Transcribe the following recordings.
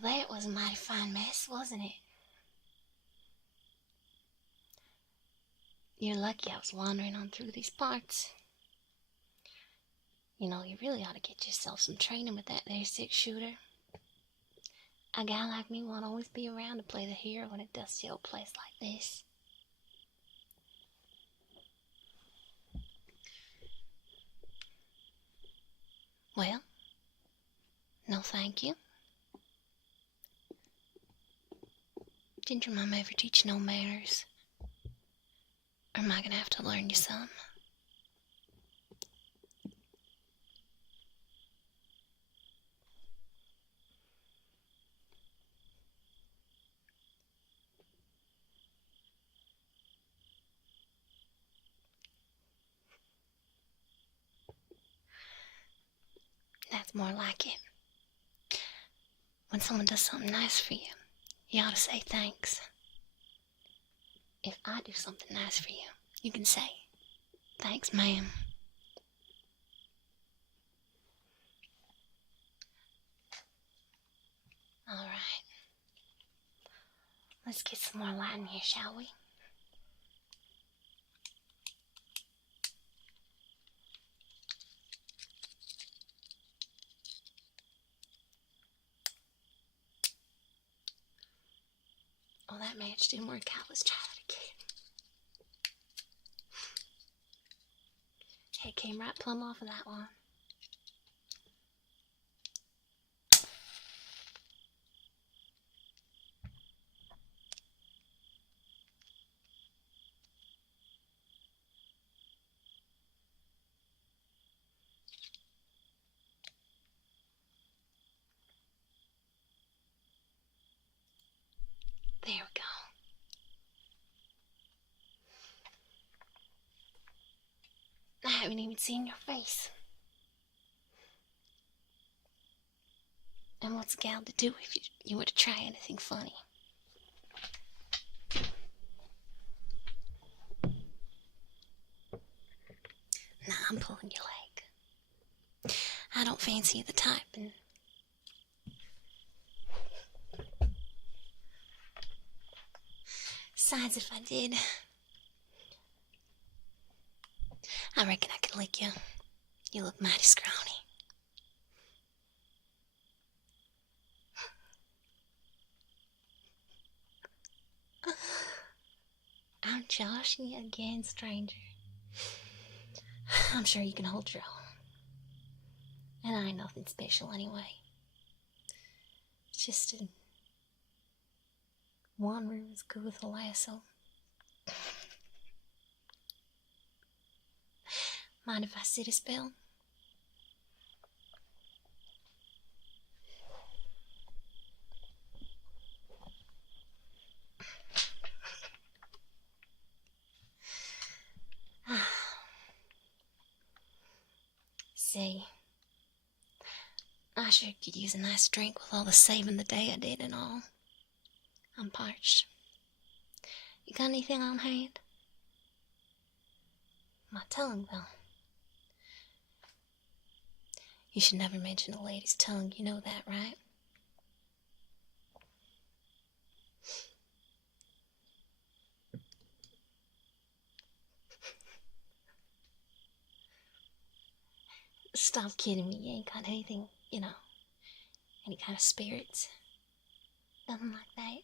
Well, that was a mighty fine mess, wasn't it? You're lucky I was wandering on through these parts. You know, you really ought to get yourself some training with that there six-shooter. A guy like me won't always be around to play the hero in a dusty old place like this. Well, no thank you. Didn't your mom ever teach you no manners? Or am I gonna have to learn you some? That's more like it. When someone does something nice for you, you ought to say thanks. If I do something nice for you, you can say, thanks, ma'am. All right. Let's get some more light in here, shall we? Oh, that match didn't work out. Let's try that again. Hey, came right plumb off of that one. There we go. I haven't even seen your face. And what's a gal to do if you were to try anything funny? Nah, I'm pulling your leg. I don't fancy the type, and besides, if I did, I reckon I could lick you. You look mighty scrawny. I'm joshing you again, stranger. I'm sure you can hold your own. And I ain't nothing special anyway. It's just one room is good with a lasso. Mind if I sit a spell? Say, I sure could use a nice drink with all the saving the day I did and all. I'm parched. You got anything on hand? My tongue, though. You should never mention a lady's tongue, you know that, right? Stop kidding me, you ain't got anything, you know, any kind of spirits? Nothing like that?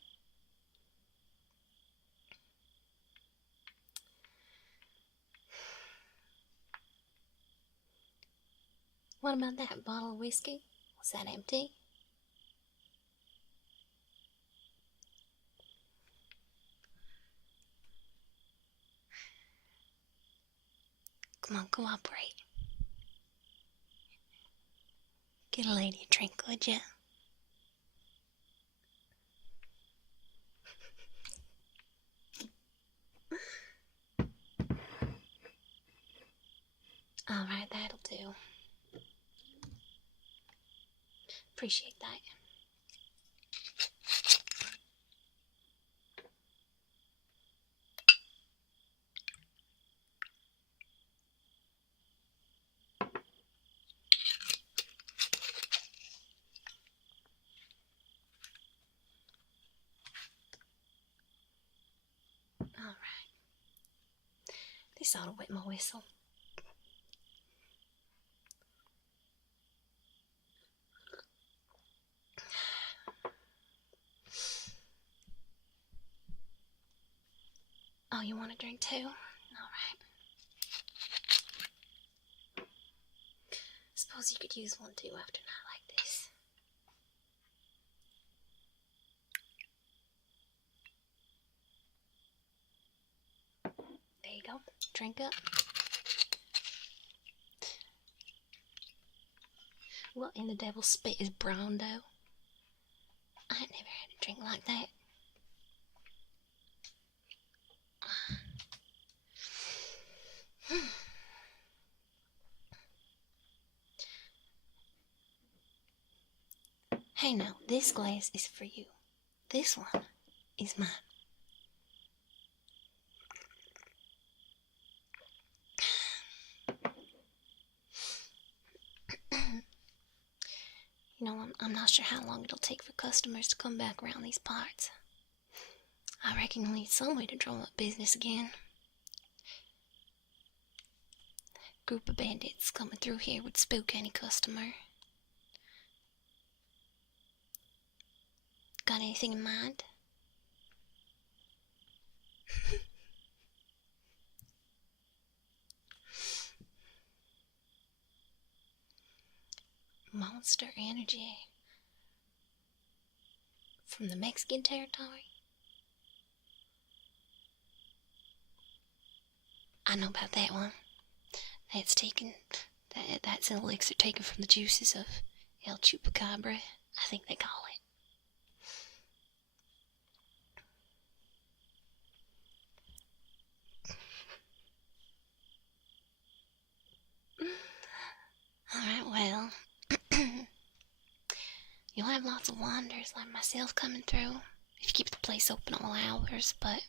What about that bottle of whiskey? Was that empty? Come on, cooperate. Get a lady a drink, would ya? Alright, that'll do. Appreciate that. guess I ought to wet my whistle. Oh, you want a drink too? Alright. Suppose you could use one too after a night like this. There you go. Drink up. What in the devil's spit is brown dough? I ain't never had a drink like that. Hey now, this glass is for you. This one is mine. You know, I'm not sure how long it'll take for customers to come back around these parts. I reckon you'll need some way to drum up business again. Group of bandits coming through here would spook any customer. Got anything in mind? Monster energy from the Mexican territory? I know about that one. That's an elixir taken from the juices of El Chupacabra, I think they call it. Alright, well, you'll have lots of wanderers like myself coming through if you keep the place open all hours, but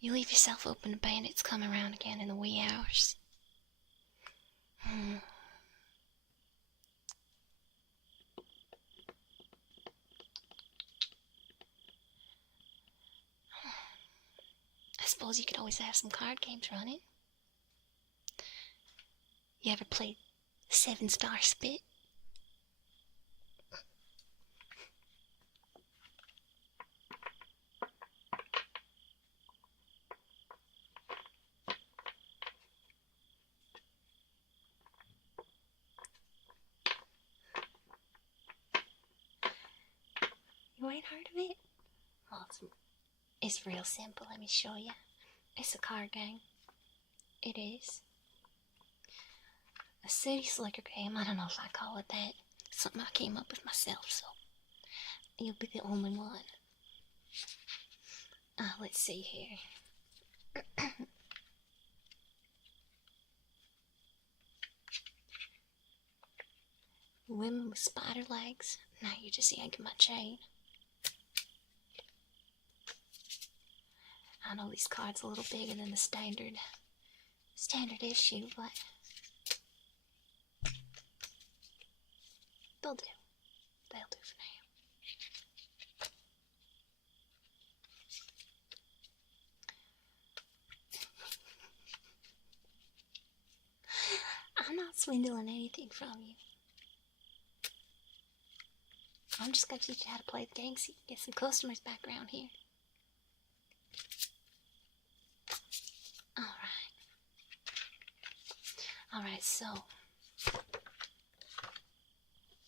you leave yourself open to bandits coming around again in the wee hours. I suppose you could always have some card games running. You ever played 7-Star Spit? You ain't heard of it? Well, it's real simple. Let me show you. It's a card game. It is. A city slicker game. I don't know if I call it that. It's something I came up with myself, so you'll be the only one. Let's see here. Women with spider legs. Now you're just yanking my chain. I know these cards are a little bigger than the standard issue, but they'll do. They'll do for now. I'm not swindling anything from you. I'm just gonna teach you how to play the game so you can get some customers back around here. Alright, so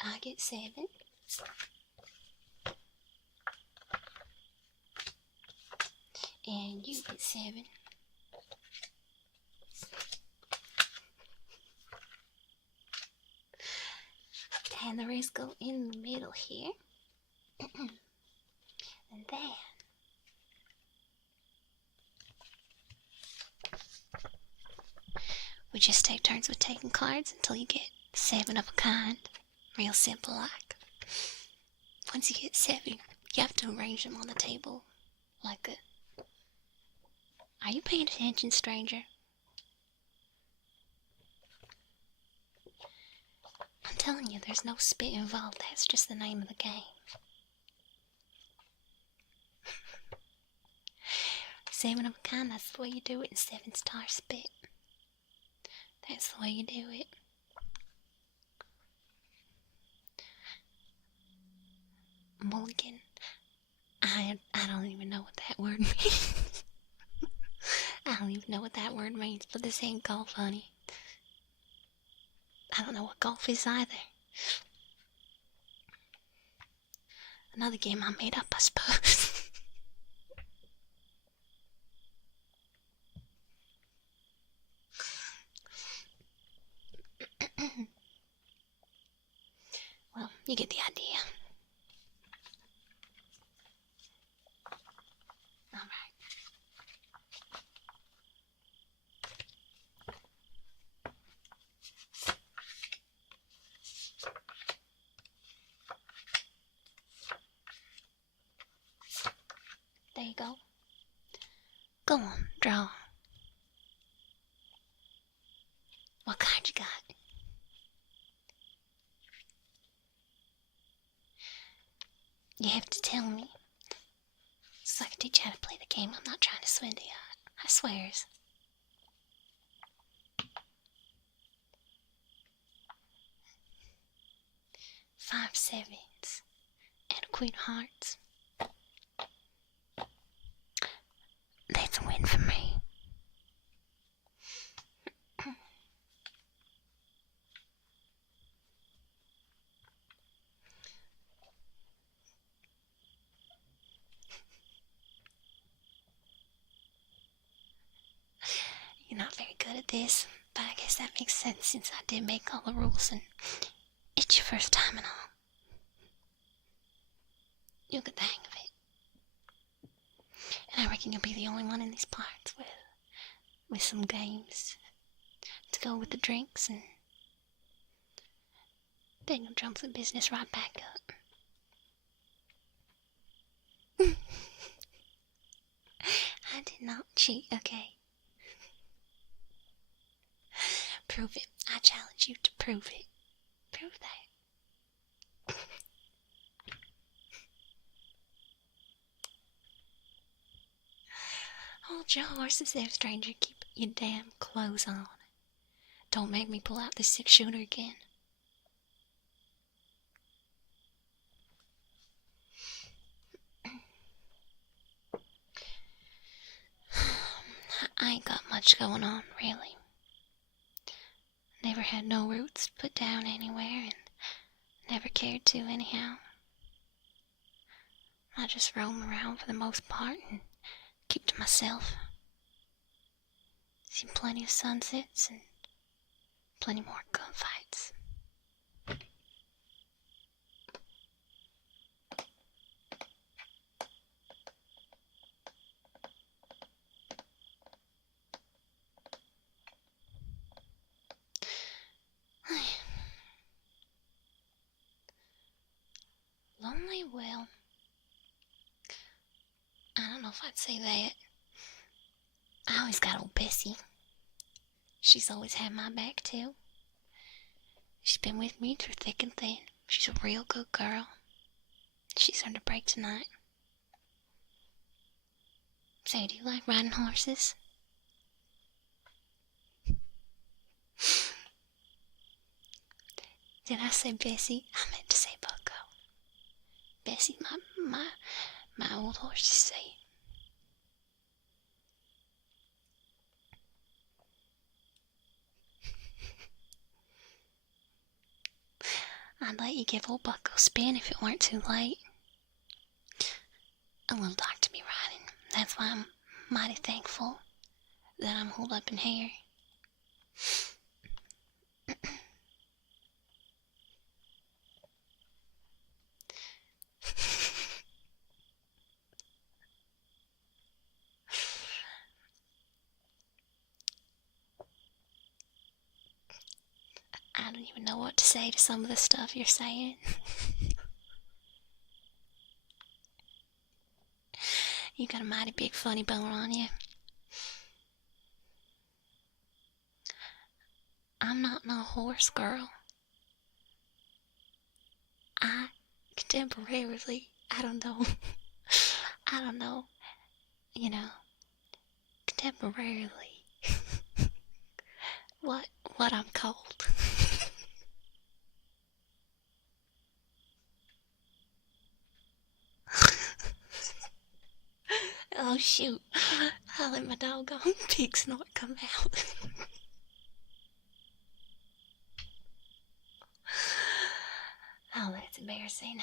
I get 7. And you get 7. And the rest go in the middle here. And then we just take turns with taking cards until you get 7 of a kind. Real simple like. Once you get 7, you have to arrange them on the table like a... Are you paying attention, stranger? I'm telling you, there's no spit involved. That's just the name of the game. 7 of a kind, that's the way you do it in 7-star spit. That's the way you do it. Mulligan. I don't even know what that word means. I don't even know what that word means, but this ain't golf, honey. I don't know what golf is either. Another game I made up, I suppose. Well, you get the idea. Alright. There you go. Go on, draw. What card you got? You have to tell me, so I can teach you how to play the game. I'm not trying to swindle you, I swears. 5 sevens and a queen of hearts. That's a win for me. You're not very good at this, but I guess that makes sense since I did make all the rules and it's your first time and all. You'll get the hang of it. And I reckon you'll be the only one in these parts with some games to go with the drinks, and then you'll jump the business right back up. I did not cheat, okay? Prove it. I challenge you to prove it. Prove that. Hold your horses there, stranger. Keep your damn clothes on. Don't make me pull out this 6-shooter again. I ain't got much going on, really. Never had no roots put down anywhere and never cared to anyhow. I just roam around for the most part and keep to myself. Seen plenty of sunsets and plenty more gunfights. Lonely? Well, I don't know if I'd say that. I always got old Bessie. She's always had my back too. She's been with me through thick and thin. She's a real good girl. She's earned a break tonight. Say, do you like riding horses? Did I say Bessie? I meant to say Bucko. Bessie, my old horse, you see. I'd let you give old Bucko a spin if it weren't too late. A little dark to be riding. That's why I'm mighty thankful that I'm holed up in here. I don't even know what to say to some of the stuff you're saying. You got a mighty big funny bone on you. I'm not no horse girl. I contemporarily, I don't know, you know, temporarily what I'm called. Oh shoot, I let my doggone pig snort come out. Oh, that's embarrassing.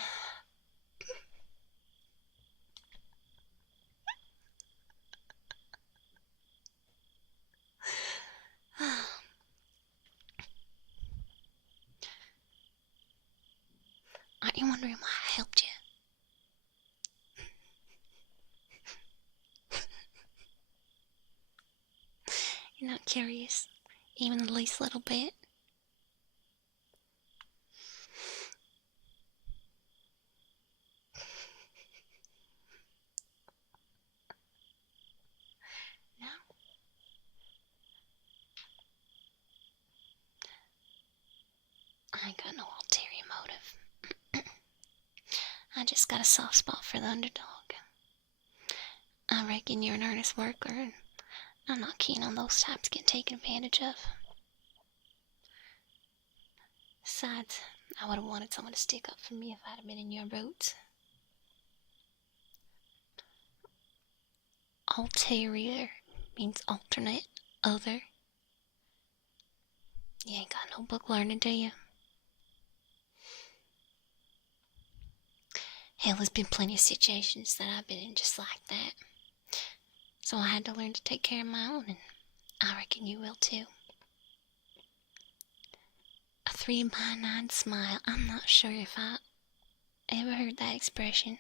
Aren't you wondering why I helped you? You're not curious, even the least little bit? No? I ain't got no ulterior motive. I just got a soft spot for the underdog. I reckon you're an earnest worker, and I'm not keen on those types getting taken advantage of. Besides, I would have wanted someone to stick up for me if I'd have been in your boots. Ulterior means alternate, other. You ain't got no book learning, do you? Hell, there's been plenty of situations that I've been in just like that. So I had to learn to take care of my own, and I reckon you will too. A 3-by-9 smile. I'm not sure if I ever heard that expression.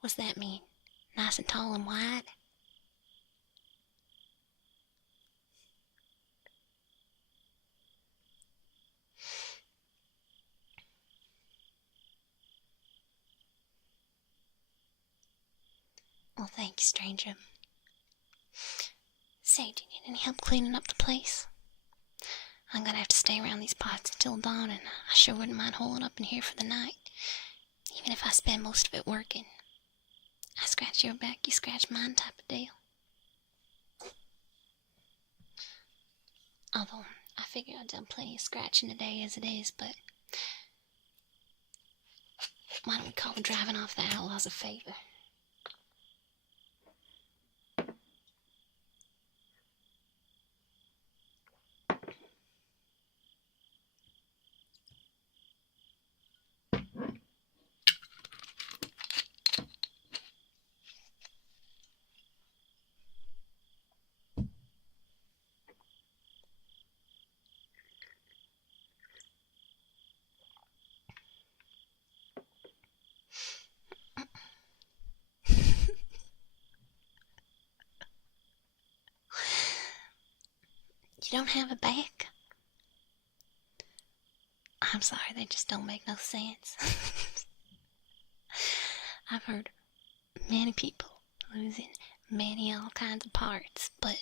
What's that mean? Nice and tall and wide? Well, thank you, stranger. Say, do you need any help cleaning up the place? I'm gonna have to stay around these parts until dawn, and I sure wouldn't mind holing up in here for the night, even if I spend most of it working. I scratch your back, you scratch mine type of deal. Although, I figure I've done plenty of scratching today as it is, but why don't we call the driving off the outlaws a favor? You don't have a back? I'm sorry, they just don't make no sense. I've heard many people losing many all kinds of parts, but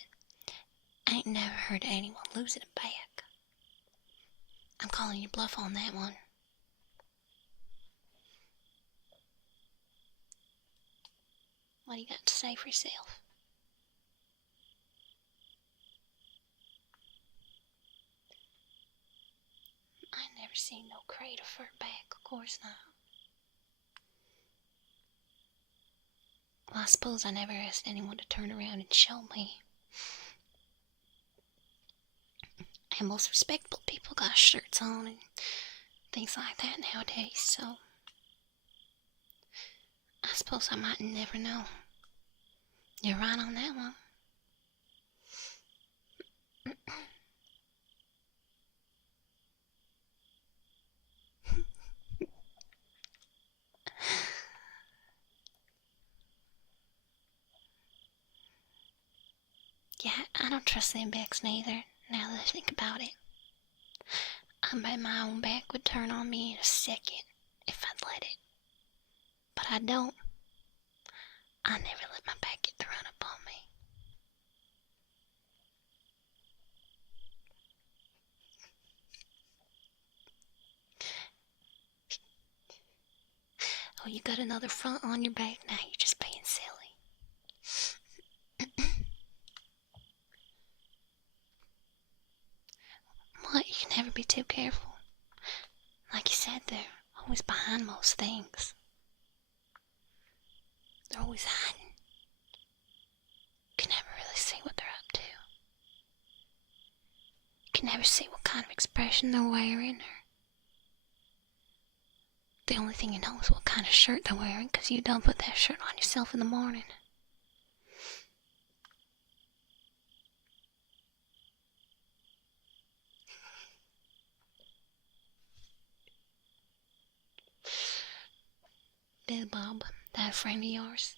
I ain't never heard anyone losing a back. I'm calling you bluff on that one. What do you got to say for yourself? I never seen no crate or fur back, of course not. Well, I suppose I never asked anyone to turn around and show me. And most respectable people got shirts on and things like that nowadays, so I suppose I might never know. You're right on that one. Yeah, I don't trust them backs neither, now that I think about it. I bet my own back would turn on me in a second if I'd let it. But I don't. I never let my back get the run up on me. Oh, you got another front on your back? Now you're just being silly. What? You can never be too careful. Like you said, they're always behind most things. They're always hiding. You can never really see what they're up to. You can never see what kind of expression they're wearing, or the only thing you know is what kind of shirt they're wearing, because you don't put that shirt on yourself in the morning. Bill Bob, that a friend of yours?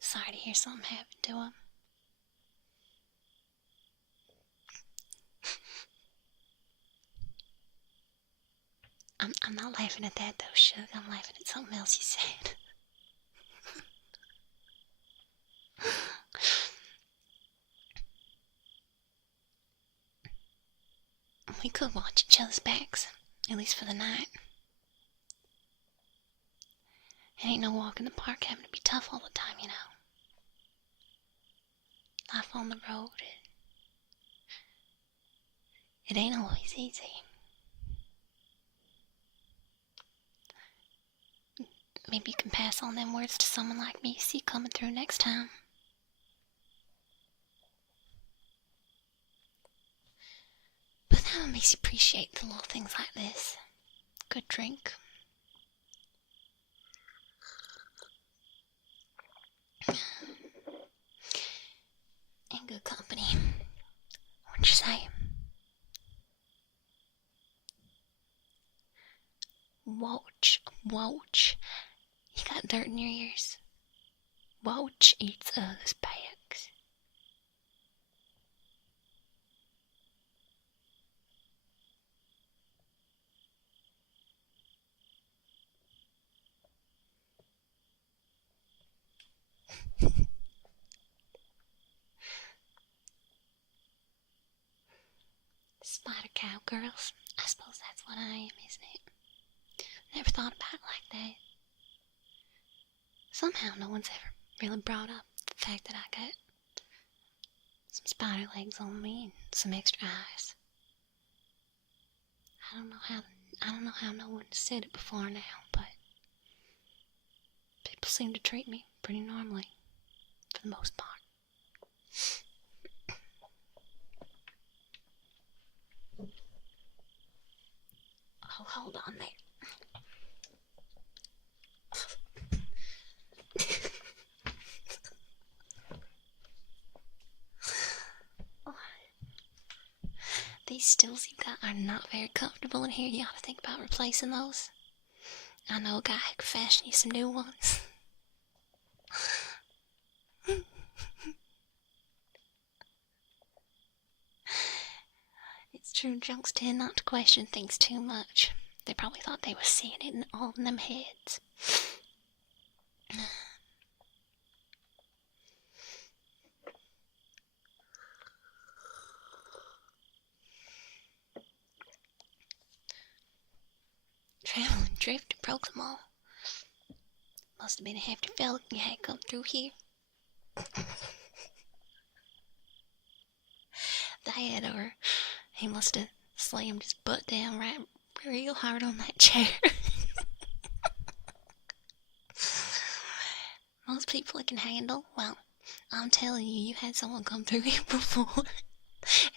Sorry to hear something happened to him. I'm not laughing at that though, Shug. I'm laughing at something else you said. We could watch each other's backs, at least for the night. It ain't no walk in the park having to be tough all the time, you know. Life on the road, it ain't always easy. Maybe you can pass on them words to someone like me you see coming through next time. But that makes you appreciate the little things like this. Good drink. And good company. What'd you say? Watch. You got dirt in your ears. Watch eats others' backs. Spider Cowgirls. I suppose that's what I am, isn't it? Never thought about it like that. Somehow no one's ever really brought up the fact that I got some spider legs on me and some extra eyes. I don't know how no one said it before now, but people seem to treat me pretty normally, for the most part. Oh, hold on there. These stills you got are not very comfortable in here. You ought to think about replacing those. I know a guy who could fashion you some new ones. It's true, junks tend not to question things too much. They probably thought they were seeing it in all in them heads. Traveling drift and broke them all. Must have been a hefty fella you had come through here. That, or he must have slammed his butt down right real hard on that chair. Most people it can handle. Well, I'm telling you, you had someone come through here before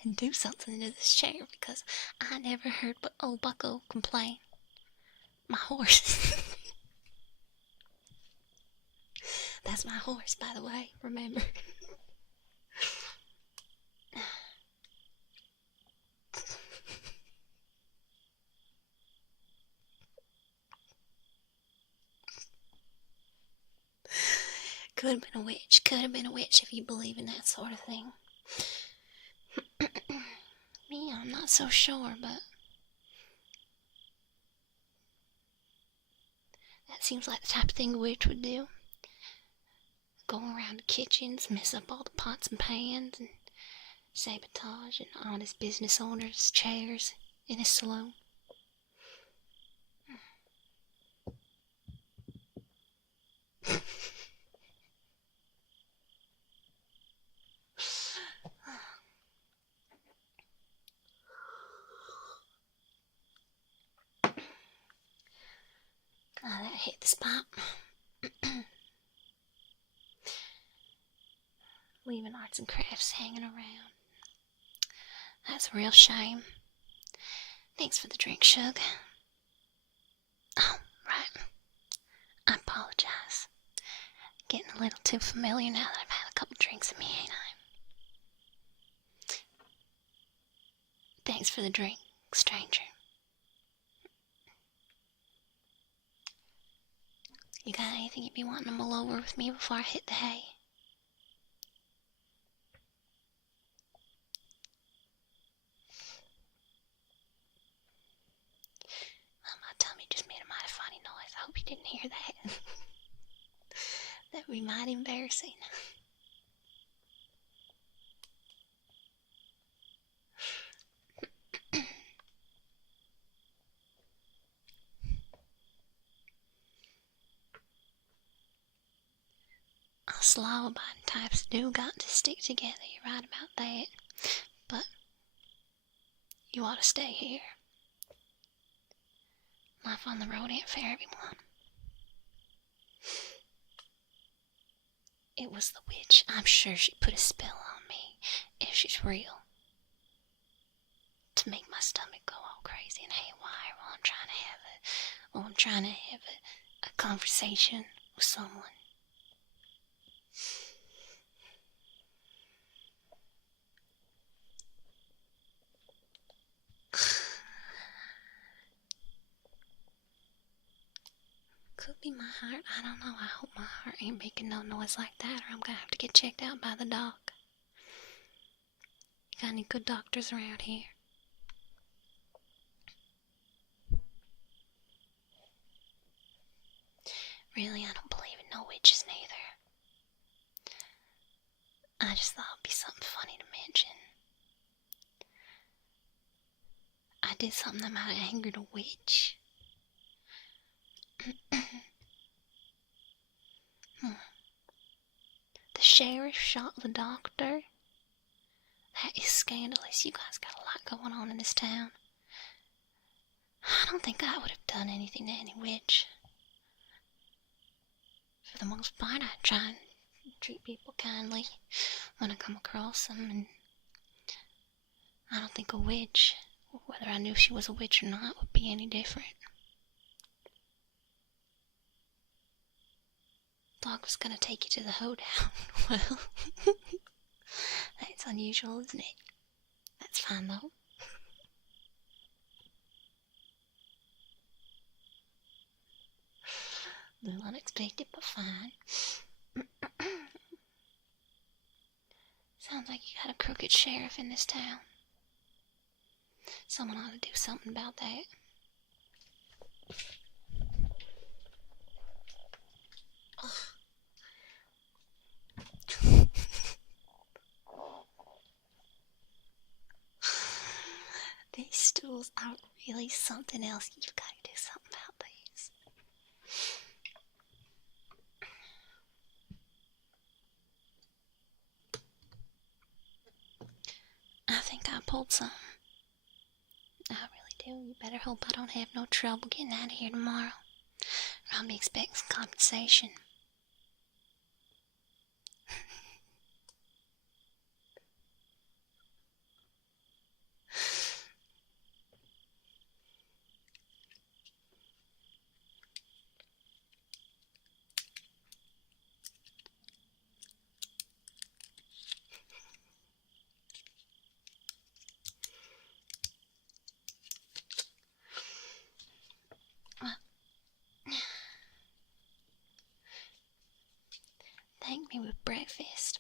and do something to this chair, because I never heard but old Bucko complain. My horse. That's my horse, by the way, remember? Could have been a witch if you believe in that sort of thing. Me, I'm not so sure, but that seems like the type of thing a witch would do. Go around the kitchens, mess up all the pots and pans, and sabotage an honest business owner's chairs in his saloon. hit the spot. Leaving arts and crafts hanging around. That's a real shame. Thanks for the drink, Shug. Oh, right. I apologize. Getting a little too familiar now that I've had a couple drinks in me, ain't I? Thanks for the drink, stranger. You got anything you'd be wanting to mull over with me before I hit the hay? Well, my tummy just made a mighty funny noise. I hope you didn't hear that. That would be mighty embarrassing. Us law-abiding types do got to stick together, you're right about that. But you ought to stay here. Life on the road ain't for everyone. It was the witch. I'm sure she put a spell on me, if she's real, to make my stomach go all crazy and haywire while I'm trying to have a conversation with someone. Could be my heart. I don't know. I hope my heart ain't making no noise like that, or I'm gonna have to get checked out by the doc. You got any good doctors around here? Really, I don't believe in no witches neither. I just thought it'd be something funny to mention. I did something that might have angered a witch. The sheriff shot the doctor? That is scandalous. You guys got a lot going on in this town. I don't think I would have done anything to any witch. For the most part, I try and treat people kindly when I come across them, and I don't think a witch, whether I knew she was a witch or not, would be any different. Dog was gonna take you to the hoedown. Well, that's unusual, isn't it? That's fine, though. A little unexpected, but fine. Sounds like you got a crooked sheriff in this town. Someone ought to do something about that. These stools are really something else. You've got to do something about these. I think I pulled some. I really do. You better hope I don't have no trouble getting out of here tomorrow, or I'll be expecting some compensation. Thank me with breakfast.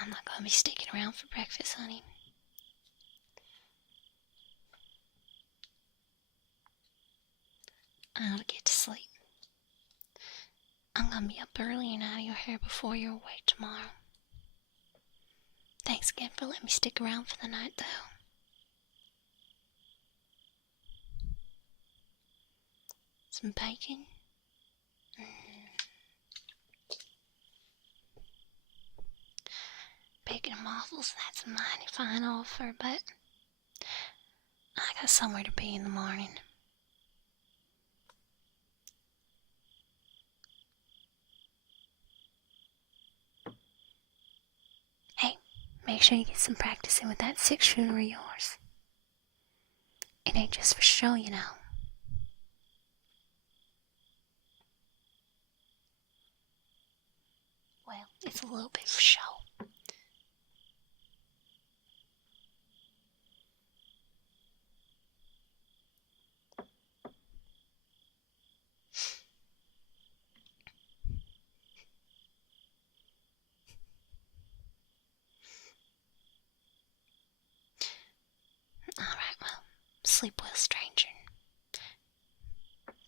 I'm not going to be sticking around for breakfast, honey. I ought to get to sleep. I'm going to be up early and out of your hair before you're awake tomorrow. Thanks again for letting me stick around for the night, though. Some bacon. Bacon and waffles, that's a mighty fine offer, but I got somewhere to be in the morning. Make sure you get some practice in with that 6-shooter of yours. It ain't just for show, you know. Well, it's a little bit for show. Alright, well, sleep well, stranger.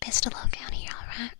Best of luck out here, alright?